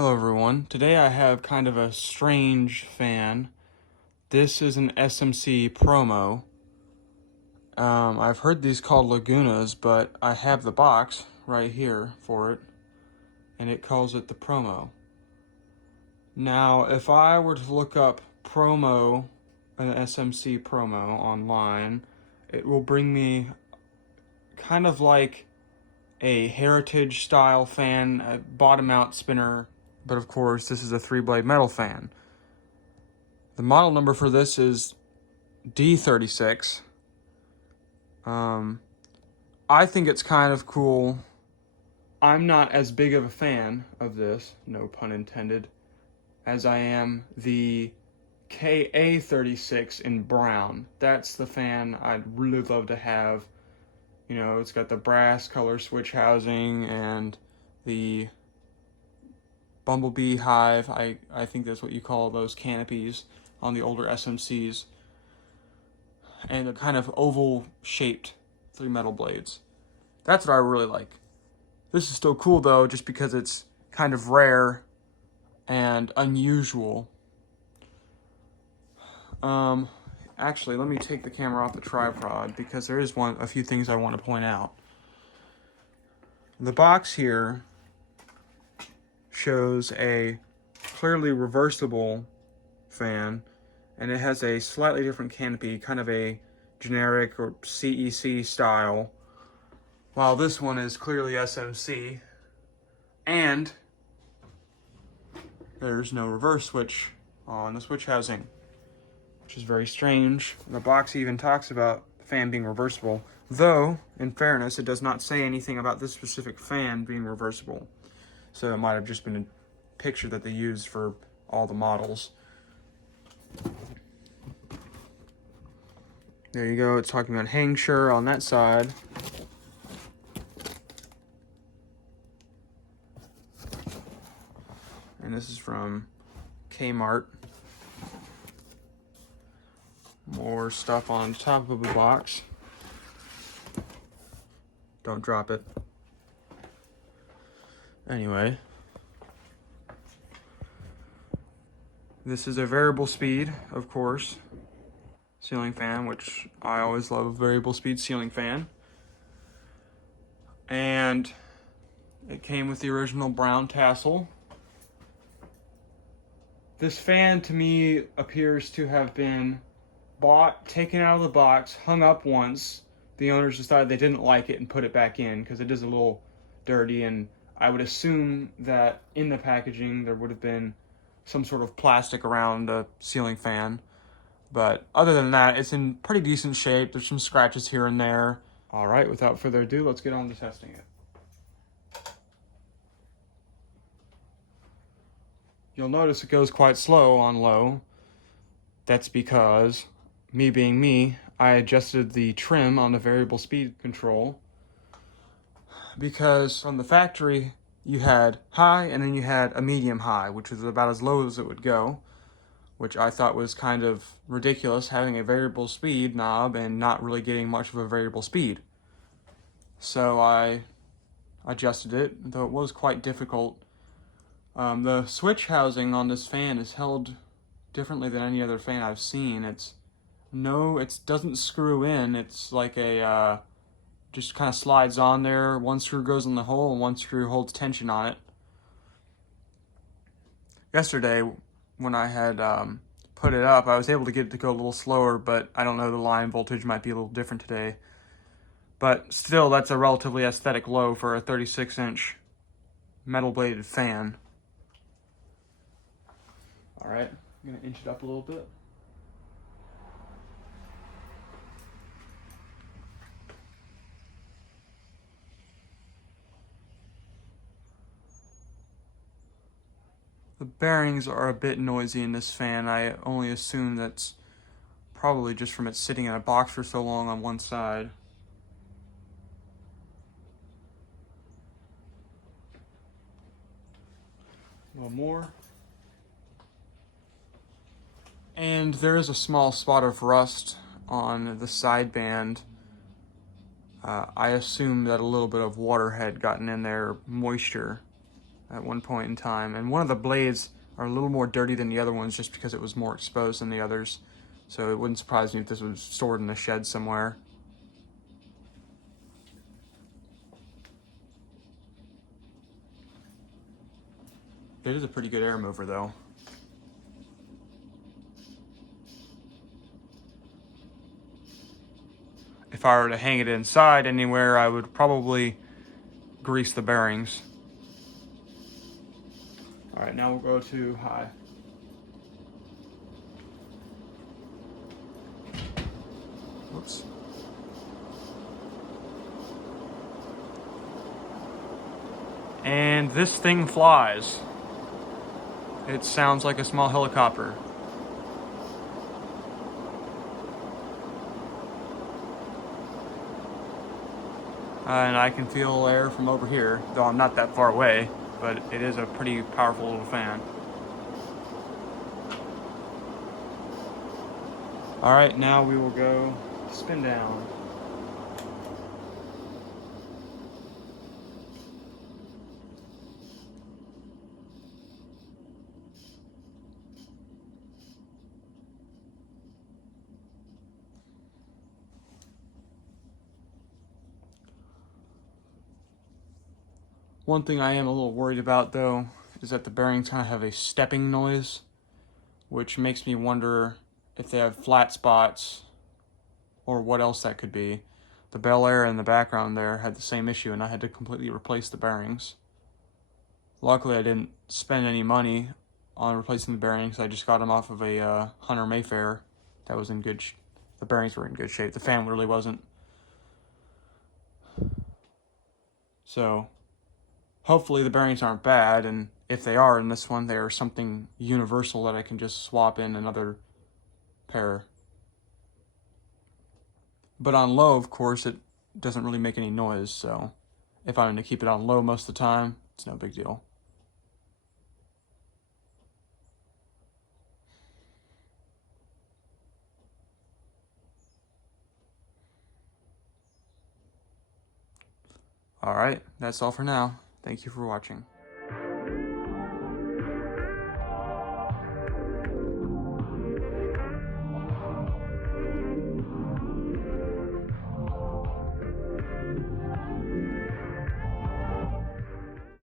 Hello everyone. Today I have kind of a strange fan. This is an SMC Promo. I've heard these called Lagunas, but I have the box right here for it, and it calls it the Promo. Now, if I were to look up Promo, an SMC Promo online, it will bring me kind of like a heritage style fan, a bottom out spinner, but of course this is a 3-blade metal fan. The model number for this is D36. I think it's kind of cool. I'm not as big of a fan of this, no pun intended, as I am the KA36 in brown. That's the fan I'd really love to have. You know, it's got the brass color switch housing and the bumblebee hive. I think that's what you call those canopies on the older SMCs. And a kind of oval shaped 3 metal blades. That's what I really like. This is still cool though, just because it's kind of rare and unusual. Actually, let me take the camera off the tripod because there is a few things I want to point out. The box here shows a clearly reversible fan, and it has a slightly different canopy, kind of a generic or CEC style, while this one is clearly SMC, and there's no reverse switch on the switch housing, which is very strange. The box even talks about the fan being reversible, though, in fairness, it does not say anything about this specific fan being reversible. So it might have just been a picture that they used for all the models. There you go, it's talking about Hangsher on that side. And this is from Kmart. More stuff on top of the box. Don't drop it. Anyway. This is a variable speed, of course, ceiling fan, which I always love a variable speed ceiling fan. And it came with the original brown tassel. This fan to me appears to have been bought, taken out of the box, hung up once. The owners decided they didn't like it and put it back in because it is a little dirty, and I would assume that in the packaging there would have been some sort of plastic around the ceiling fan. But other than that, it's in pretty decent shape. There's some scratches here and there. All right, without further ado, let's get on to testing it. You'll notice it goes quite slow on low. That's because, me being me, I adjusted the trim on the variable speed control, because from the factory you had high and then you had a medium high, which was about as low as it would go, which I thought was kind of ridiculous, having a variable speed knob and not really getting much of a variable speed. So I adjusted it, though it was quite difficult. The switch housing on this fan is held differently than any other fan I've seen. It doesn't screw in. It's like a just kind of slides on there. One screw goes in the hole and one screw holds tension on it. Yesterday, when I had put it up, I was able to get it to go a little slower, but I don't know, the line voltage might be a little different today. But still, that's a relatively aesthetic low for a 36-inch metal bladed fan. All right, I'm gonna inch it up a little bit. The bearings are a bit noisy in this fan. I only assume that's probably just from it sitting in a box for so long on one side. A little more. And there is a small spot of rust on the sideband. I assume that a little bit of water had gotten in there, moisture. at one point in time. And one of the blades are a little more dirty than the other ones just because it was more exposed than the others. So it wouldn't surprise me if this was stored in the shed somewhere. It is a pretty good air mover though. If I were to hang it inside anywhere, I would probably grease the bearings. All right, now we'll go to high. Whoops. And this thing flies. It sounds like a small helicopter. And I can feel air from over here, though I'm not that far away, but it is a pretty powerful little fan. All right, now we will go spin down. One thing I am a little worried about though is that the bearings kind of have a stepping noise, which makes me wonder if they have flat spots or what else that could be. The Bel Air in the background there had the same issue and I had to completely replace the bearings. Luckily I didn't spend any money on replacing the bearings. I just got them off of a Hunter Mayfair that was in good the bearings were in good shape. The fan really wasn't. So hopefully the bearings aren't bad, and if they are in this one, they are something universal that I can just swap in another pair. But on low, of course, it doesn't really make any noise, so if I'm going to keep it on low most of the time, it's no big deal. Alright, that's all for now. Thank you for watching.